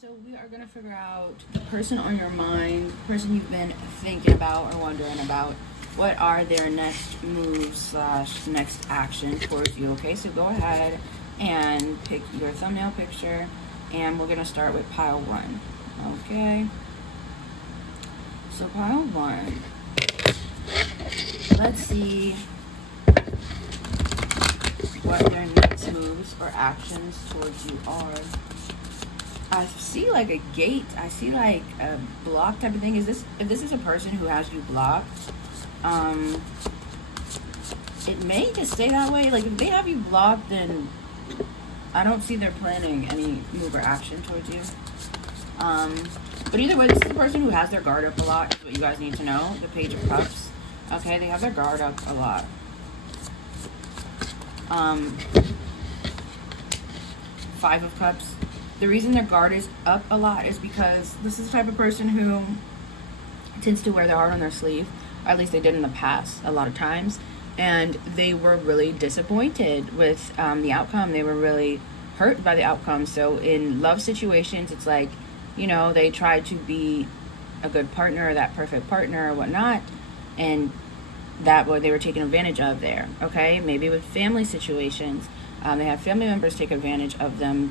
So we are going to figure out the person on your mind, the person you've been thinking about or wondering about. What are their next moves slash next action towards you? Okay, so go ahead and pick your thumbnail picture, and we're going to start with pile one. Okay, so pile one. Let's see what their next moves or actions towards you are. I see like a gate. I see like a block type of thing. If this is a person who has you blocked, it may just stay that way. Like if they have you blocked, then I don't see they're planning any move or action towards you. But either way, this is the person who has their guard up a lot. Is what you guys need to know. The Page of Cups. Okay, they have their guard up a lot. Five of Cups. The reason their guard is up a lot is because this is the type of person who tends to wear their heart on their sleeve, or at least they did in the past a lot of times, and they were really disappointed with the outcome. They were really hurt by the outcome. So in love situations, it's like, you know, they tried to be a good partner, that perfect partner or whatnot, and that what they were taken advantage of there. Okay, maybe with family situations. They have family members take advantage of them.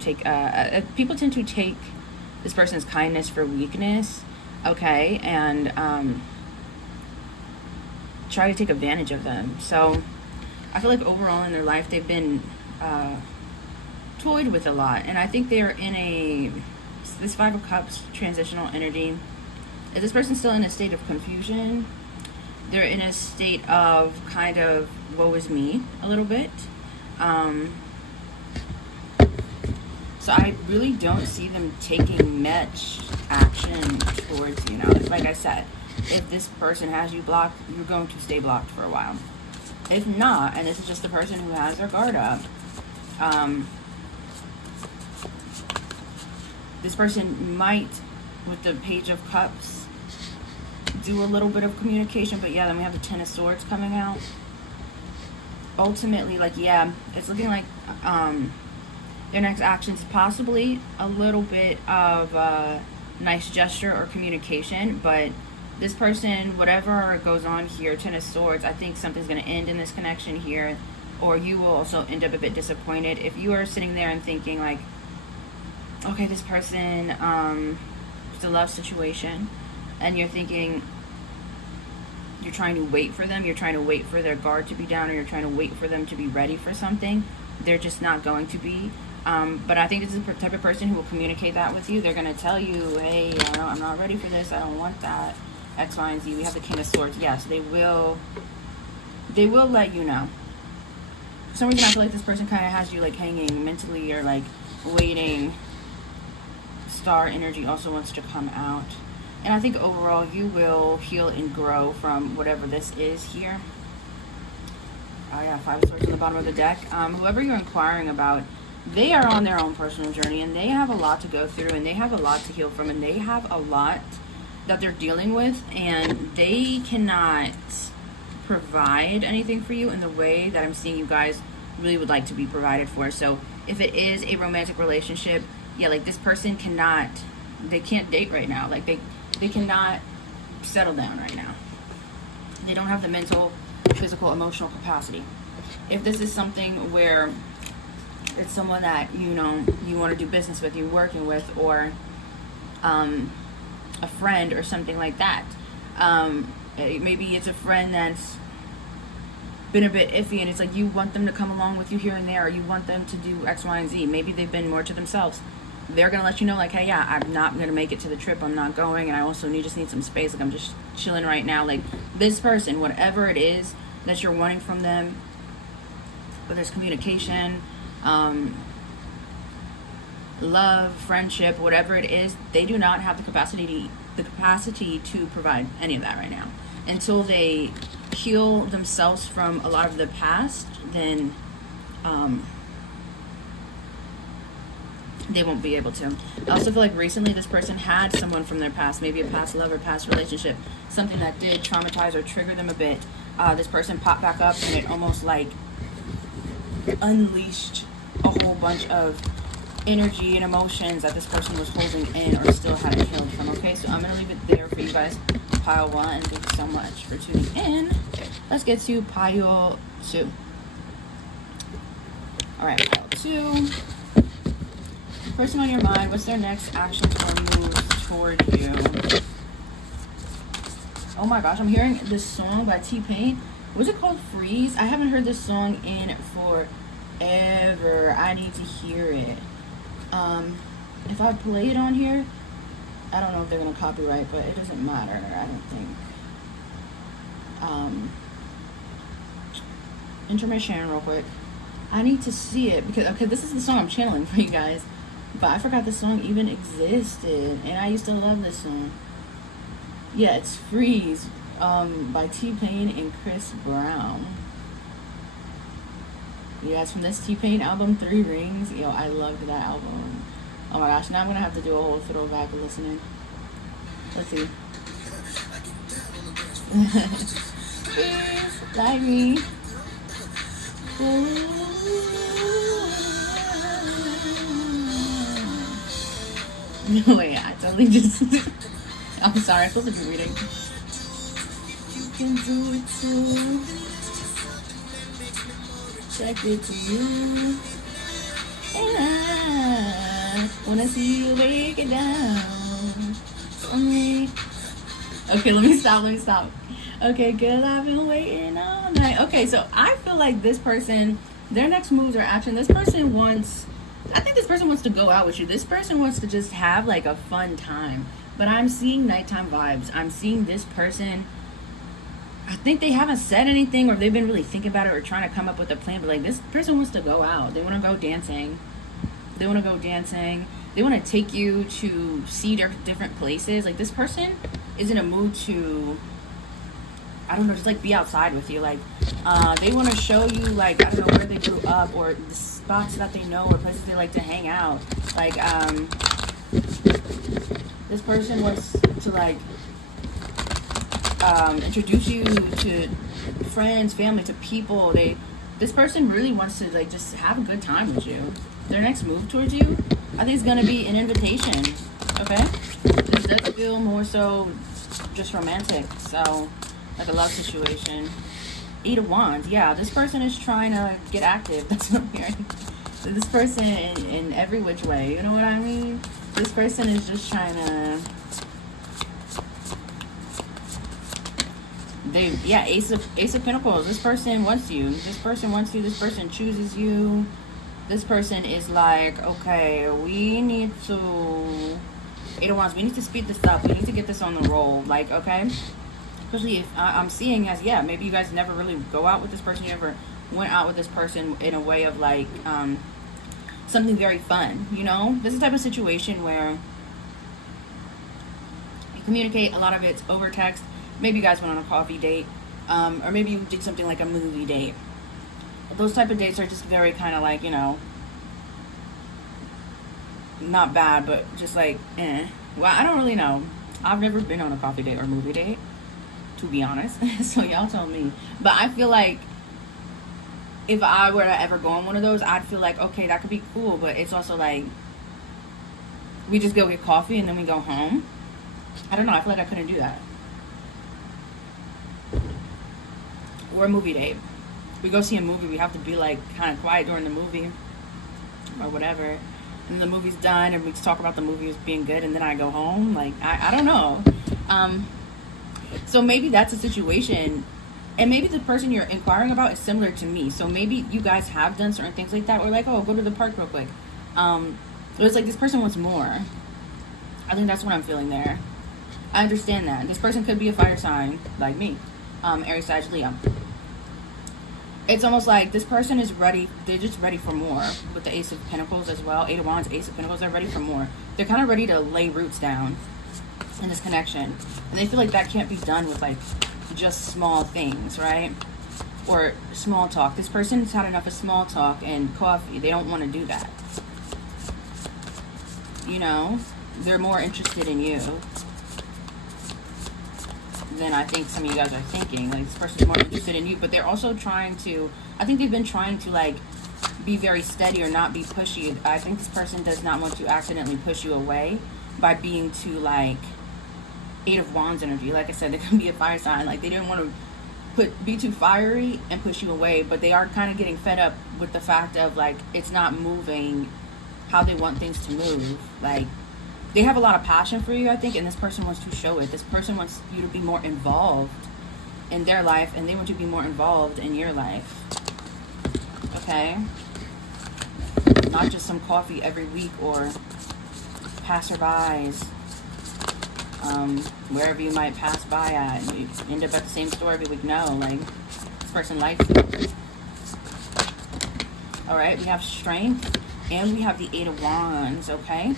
People tend to take this person's kindness for weakness, okay, and try to take advantage of them. So I feel like overall in their life they've been toyed with a lot, and I think they're in this Five of Cups transitional energy. Is this person still in a state of confusion? They're in a state of kind of woe is me a little bit. So I really don't see them taking much action towards you now. Like I said, if this person has you blocked, you're going to stay blocked for a while. If not, and this is just the person who has their guard up, this person might, with the Page of Cups, do a little bit of communication. But yeah, then we have the Ten of Swords coming out. Ultimately, like, yeah, it's looking like their next actions possibly a little bit of a nice gesture or communication, but this person, whatever goes on here, Ten of Swords, I think something's going to end in this connection here, or you will also end up a bit disappointed. If you are sitting there and thinking like, okay, this person, it's a love situation, and you're thinking, you're trying to wait for them, you're trying to wait for their guard to be down, or you're trying to wait for them to be ready for something, they're just not going to be. But I think this is the type of person who will communicate that with you. They're going to tell you, hey, I'm not ready for this, I don't want that, X, Y, and Z. We have the King of Swords. Yes, they will let you know. For some reason, I feel like this person kind of has you like hanging mentally, or like waiting. Star energy also wants to come out. And I think overall you will heal and grow from whatever this is here. Oh yeah, Five of Swords on the bottom of the deck. Whoever you're inquiring about, they are on their own personal journey, and they have a lot to go through, and they have a lot to heal from, and they have a lot that they're dealing with, and they cannot provide anything for you in the way that I'm seeing you guys really would like to be provided for. So if it is a romantic relationship, yeah, like this person they can't date right now. Like they cannot settle down right now. They don't have the mental, physical, emotional capacity. If this is something where it's someone that you want to do business with, you're working with, or a friend or something like that, maybe it's a friend that's been a bit iffy, and it's like you want them to come along with you here and there, or you want them to do X, Y, and Z. Maybe they've been more to themselves. They're going to let you know, like, hey, yeah, I'm not going to make it to the trip. I'm not going, and I also just need some space. Like, I'm just chilling right now. Like, this person, whatever it is that you're wanting from them, whether it's communication, love, friendship, whatever it is, they do not have the capacity to provide any of that right now. Until they heal themselves from a lot of the past, then they won't be able to. I also feel like recently this person had someone from their past, maybe a past love or past relationship, something that did traumatize or trigger them a bit. This person popped back up, and it almost like unleashed a whole bunch of energy and emotions that this person was holding in or still hadn't healed from. Okay, so I'm going to leave it there for you guys. Pile 1, and thank you so much for tuning in. Let's get to pile 2. Alright, pile 2. Person on your mind, what's their next actions or moves toward you? Oh my gosh, I'm hearing this song by T-Pain. What's it called? Freeze? I haven't heard this song in forever. I need to hear it. If I play it on here, I don't know if they're gonna copyright, but it doesn't matter, I don't think. Intermission real quick. I need to see it because, okay, this is the song I'm channeling for you guys, but I forgot this song even existed, and I used to love this song. Yeah, it's Freeze, by T-Pain and Chris Brown. Yeah, it's from this T-Pain album, 3 Rings. Yo, I loved that album. Oh my gosh, now I'm gonna have to do a whole throwback of listening. Let's see. Please, like me. No way, I totally just... I'm sorry, I'm supposed to be reading. You can do it too. Check it to you. And I wanna see you break it down for me. Okay, let me stop. Okay, girl, I've been waiting all night. Okay, so I feel like this person, their next moves or action, I think this person wants to go out with you. This person wants to just have like a fun time. But I'm seeing nighttime vibes. I'm seeing this person, I think they haven't said anything or they've been really thinking about it or trying to come up with a plan. But like this person wants to go out. They want to go dancing. They want to take you to see different places. Like this person is in a mood to, I don't know, just like be outside with you. Like they want to show you, like, I don't know, where they grew up or the spots that they know or places they like to hang out. Like this person wants to like introduce you to friends, family, to people. This person really wants to like just have a good time with you. Their next move towards you, I think, is gonna be an invitation. Okay, this does feel more so just romantic. So like a love situation. 8 of Wands. Yeah, this person is trying to get active. That's what I'm hearing. So this person in every which way. You know what I mean? This person is just trying to... Ace of Pentacles. This person wants you. This person chooses you. This person is like, okay, we need to... 8 of Wands, we need to speed this up. We need to get this on the roll. Like, okay? Especially if I'm seeing as, maybe you guys never really go out with this person. You never went out with this person in a way of like... something very fun, you know? This is the type of situation where you communicate, a lot of it's over text. Maybe you guys went on a coffee date, or maybe you did something like a movie date. Those type of dates are just very kind of like, you know, not bad, but just like, Well, I don't really know. I've never been on a coffee date or movie date, to be honest. So y'all tell me. But I feel like if I were to ever go on one of those, I'd feel like, okay, that could be cool, but it's also like, we just go get coffee and then we go home. I don't know, I feel like I couldn't do that. Or a movie date. We go see a movie, we have to be like kind of quiet during the movie or whatever. And the movie's done and we just talk about the movie as being good and then I go home. Like, I don't know. So maybe that's a situation. And maybe the person you're inquiring about is similar to me. So maybe you guys have done certain things like that. Or like, oh, go to the park real quick. But it's like this person wants more. I think that's what I'm feeling there. I understand that. This person could be a fire sign, like me. Aries, Sag, Leo. It's almost like this person is ready. They're just ready for more. With the Ace of Pentacles as well. 8 of Wands, Ace of Pentacles. They're ready for more. They're kind of ready to lay roots down in this connection. And they feel like that can't be done with like just small things, right? Or small talk. This person's had enough of small talk and coffee. They don't want to do that. You know, they're more interested in you than I think some of you guys are thinking. Like, this person's more interested in you, but they're also trying to, I think they've been trying to like be very steady or not be pushy. I think this person does not want to accidentally push you away by being too like Eight of Wands energy. Like I said, they can be a fire sign. Like they didn't want to be too fiery and push you away, but they are kind of getting fed up with the fact of like it's not moving how they want things to move. Like they have a lot of passion for you, I think, and this person wants to show it. This person wants you to be more involved in their life, and they want you to be more involved in your life. Okay? Not just some coffee every week or passerbys, wherever you might pass by at, and you end up at the same store every week. No, like, this person likes you. Alright, we have strength, and we have the Eight of Wands, okay?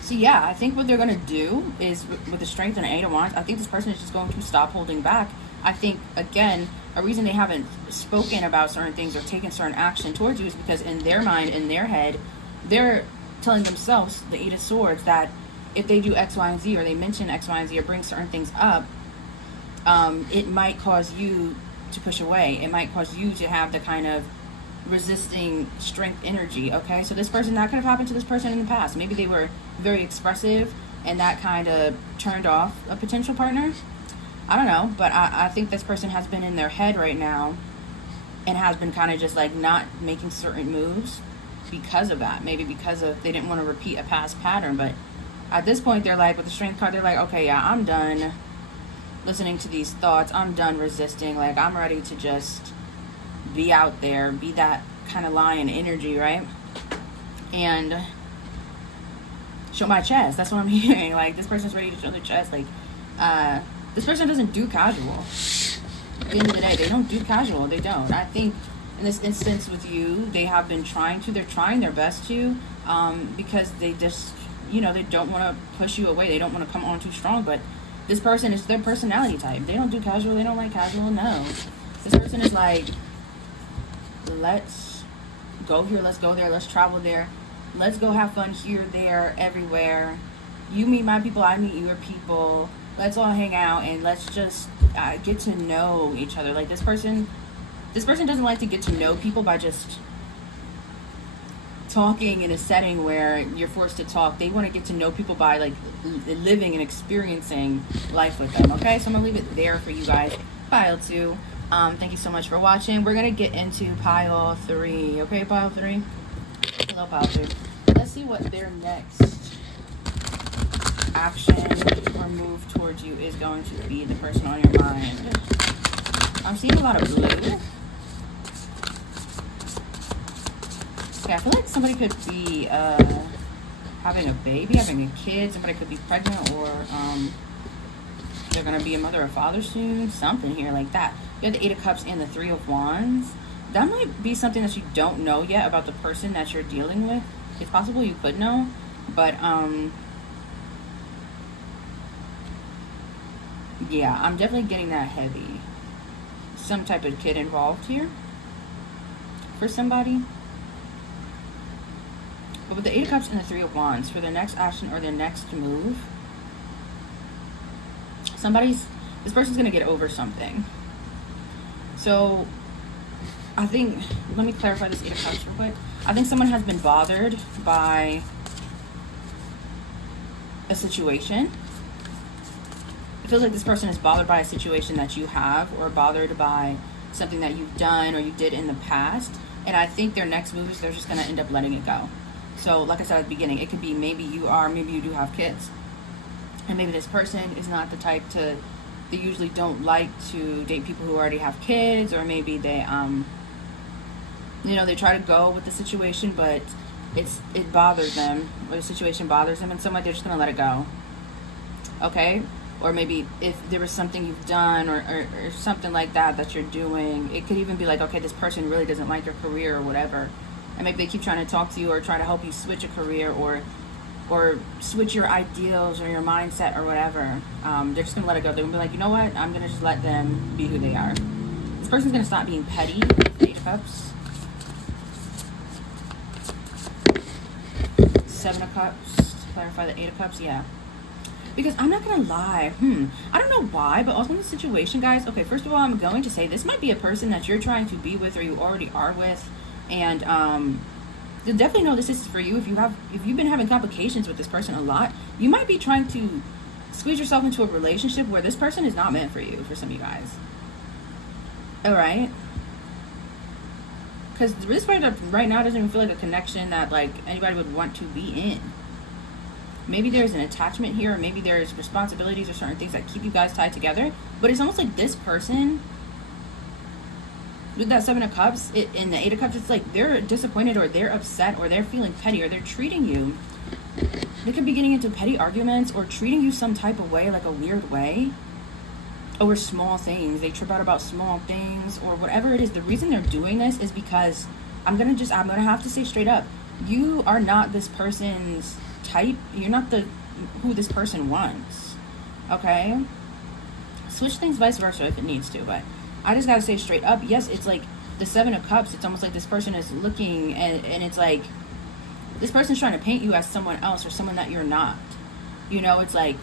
So yeah, I think what they're going to do is, with the strength and the Eight of Wands, I think this person is just going to stop holding back. I think, again, a reason they haven't spoken about certain things or taken certain action towards you is because in their mind, in their head, they're telling themselves, the Eight of Swords, that if they do X, Y, and Z, or they mention X, Y, and Z, or bring certain things up, it might cause you to push away. It might cause you to have the kind of resisting strength energy, okay? So this person, that could have happened to this person in the past. Maybe they were very expressive and that kind of turned off a potential partner. I don't know, but I think this person has been in their head right now and has been kind of just like not making certain moves because of that. Maybe because of they didn't want to repeat a past pattern, but at this point they're like, with the strength card, they're like, okay, yeah, I'm done listening to these thoughts. I'm done resisting. Like, I'm ready to just be out there, be that kind of lion energy, right? And show my chest. That's what I'm hearing. Like, this person's ready to show their chest. Like, this person doesn't do casual. At the end of the day, they don't do casual. They don't. I think in this instance with you, they have been trying to. They're trying their best to, because they just, you know, they don't want to push you away. They don't want to come on too strong. But this person is their personality type. They don't do casual. They don't like casual. No. This person is like, let's go here, let's go there, let's travel there, let's go have fun here, there, everywhere. You meet my people, I meet your people. Let's all hang out and let's just get to know each other. Like, this person doesn't like to get to know people by just talking in a setting where you're forced to talk. They want to get to know people by like living and experiencing life with them. Okay, so I'm gonna leave it there for you guys. Pile 2. Thank you so much for watching. We're gonna get into pile 3. Okay, pile 3. Hello, pile 3. Let's see what their next action or move towards you is going to be. The person on your mind. I'm seeing a lot of blue. Okay, I feel like somebody could be having a baby, having a kid. Somebody could be pregnant, or they're gonna be a mother or father soon. Something here like that. You have the Eight of Cups and the Three of Wands. That might be something that you don't know yet about the person that you're dealing with. It's possible you could know, but yeah, I'm definitely getting that heavy. Some type of kid involved here for somebody. But with the Eight of Cups and the Three of Wands, for their next action or their next move, this person's gonna get over something. So I think, let me clarify this Eight of Cups real quick. I think someone has been bothered by a situation. It feels like this person is bothered by a situation that you have, or bothered by something that you've done or you did in the past. And I think their next move is they're just going to end up letting it go. So like I said at the beginning, it could be maybe you do have kids. And maybe this person is not the type to, they usually don't like to date people who already have kids, or maybe they, they try to go with the situation, but it bothers them, or the situation bothers them, and somewhat they're just going to let it go. Okay? Or maybe if there was something you've done or something like that you're doing, it could even be like, okay, this person really doesn't like your career or whatever. And maybe they keep trying to talk to you or try to help you switch a career or switch your ideals or your mindset or whatever. They're just going to let it go. They're going to be like, you know what? I'm going to just let them be who they are. This person's going to stop being petty. Eight of Cups. 7 of Cups. Clarify the Eight of Cups. Yeah. Because I'm not gonna lie, I don't know why, but also in this situation, guys. Okay, first of all, I'm going to say this might be a person that you're trying to be with, or you already are with, and you definitely know this is for you. If you've been having complications with this person a lot, you might be trying to squeeze yourself into a relationship where this person is not meant for you. For some of you guys, all right. Because this right now doesn't even feel like a connection that like anybody would want to be in. Maybe there's an attachment here, or maybe there's responsibilities or certain things that keep you guys tied together. But it's almost like this person, with that Seven of Cups and the Eight of Cups, it's like they're disappointed, or they're upset, or they're feeling petty, or they're treating you. They could be getting into petty arguments or treating you some type of way, like a weird way, over small things. They trip out about small things or whatever it is. The reason they're doing this is because I'm gonna have to say straight up, you are not this person's type. You're not who this person wants. Okay, switch things vice versa if it needs to, but I just gotta say straight up, yes, it's like the Seven of Cups. It's almost like this person is looking, and it's like this person's trying to paint you as someone else or someone that you're not. It's like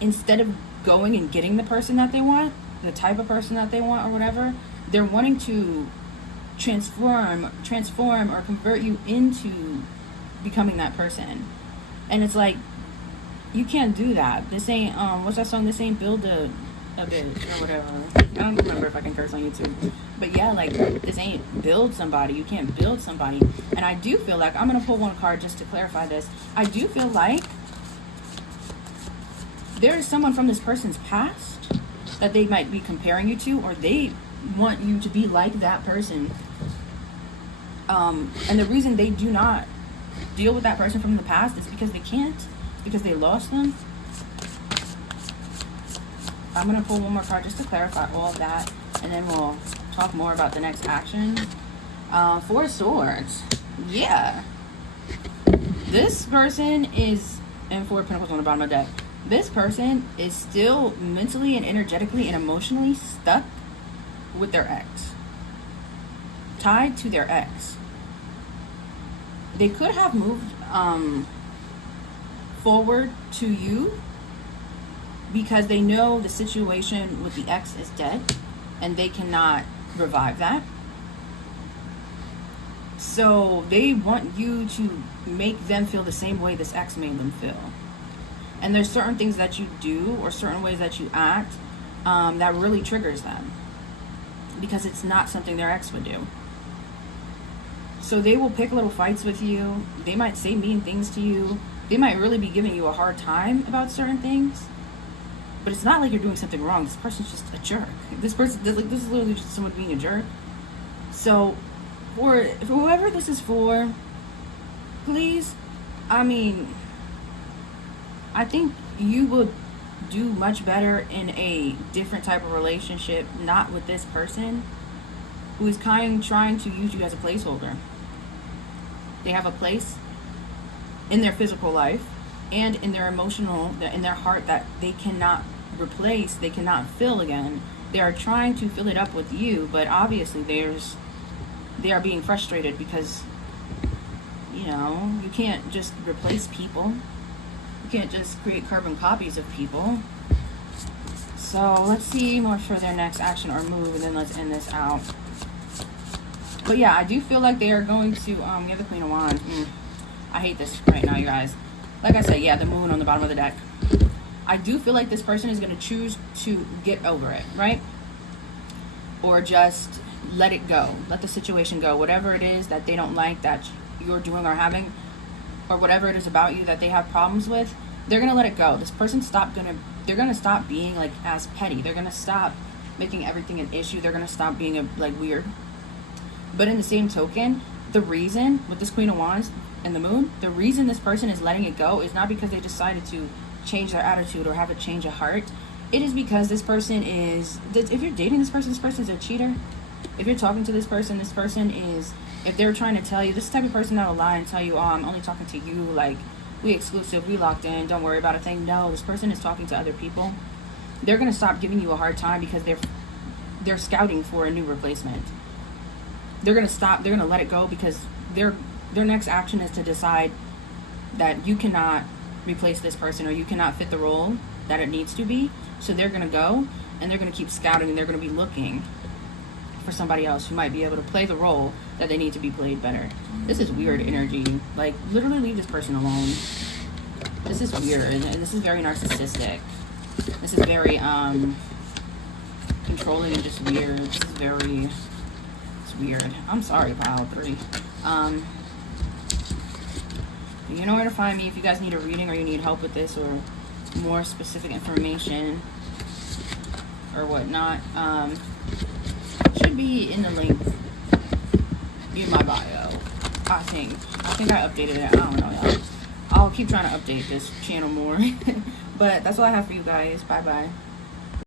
instead of going and getting the person that they want, the type of person that they want or whatever, they're wanting to transform or convert you into becoming that person. And it's like, you can't do that. This ain't what's that song? This ain't build a bitch or whatever. I don't remember if I can curse on YouTube. But yeah, like, this ain't build somebody. You can't build somebody. And I do feel like, I'm gonna pull one card just to clarify this. I do feel like there is someone from this person's past that they might be comparing you to, or they want you to be like that person. And the reason they do not deal with that person from the past is because they can't. It's because they lost them. I'm going to pull one more card just to clarify all of that, and then we'll talk more about the next action. Four of Swords. Yeah. This person is, and Four of Pentacles on the bottom of the deck. This person is still mentally and energetically and emotionally stuck with their ex. Tied to their ex. They could have moved forward to you because they know the situation with the ex is dead and they cannot revive that. So they want you to make them feel the same way this ex made them feel. And there's certain things that you do or certain ways that you act that really triggers them because it's not something their ex would do. So they will pick little fights with you. They might say mean things to you. They might really be giving you a hard time about certain things. But it's not like you're doing something wrong. This person's just a jerk. This is literally just someone being a jerk. So for whoever this is for, please, I think you will do much better in a different type of relationship, not with this person who is trying to use you as a placeholder. They have a place in their physical life and in their emotional, in their heart, that they cannot replace, they cannot fill again. They are trying to fill it up with you, but obviously they are being frustrated because, you can't just replace people. You can't just create carbon copies of people. So let's see more for their next action or move, and then let's end this out. But yeah, I do feel like they are going to get the Queen of Wands. I hate this right now, you guys. Like I said, yeah, the moon on the bottom of the deck. I do feel like this person is going to choose to get over it, right? Or just let it go. Let the situation go. Whatever it is that they don't like that you're doing or having, or whatever it is about you that they have problems with, they're going to let it go. This person they're going to stop being like as petty. They're going to stop making everything an issue. They're going to stop being weird. But in the same token, the reason with this Queen of Wands and the moon, the reason this person is letting it go is not because they decided to change their attitude or have a change of heart. It is because this person is, if you're dating this person is a cheater. If you're talking to this person is, if they're trying to tell you, this type of person that will lie and tell you, oh, I'm only talking to you, like, we exclusive, we locked in, don't worry about a thing. No, this person is talking to other people. They're going to stop giving you a hard time because they're scouting for a new replacement. They're going to let it go because their next action is to decide that you cannot replace this person, or you cannot fit the role that it needs to be. So they're going to go and they're going to keep scouting, and they're going to be looking for somebody else who might be able to play the role that they need to be played better. This is weird energy. Like, literally leave this person alone. This is weird, and this is very narcissistic. This is very controlling and just weird. This is very, it's weird. I'm sorry, pile 3. You know where to find me if you guys need a reading or you need help with this or more specific information or whatnot. Should be in the link in my bio. I think I updated it. I don't know, y'all. I'll keep trying to update this channel more. But that's all I have for you guys. Bye bye.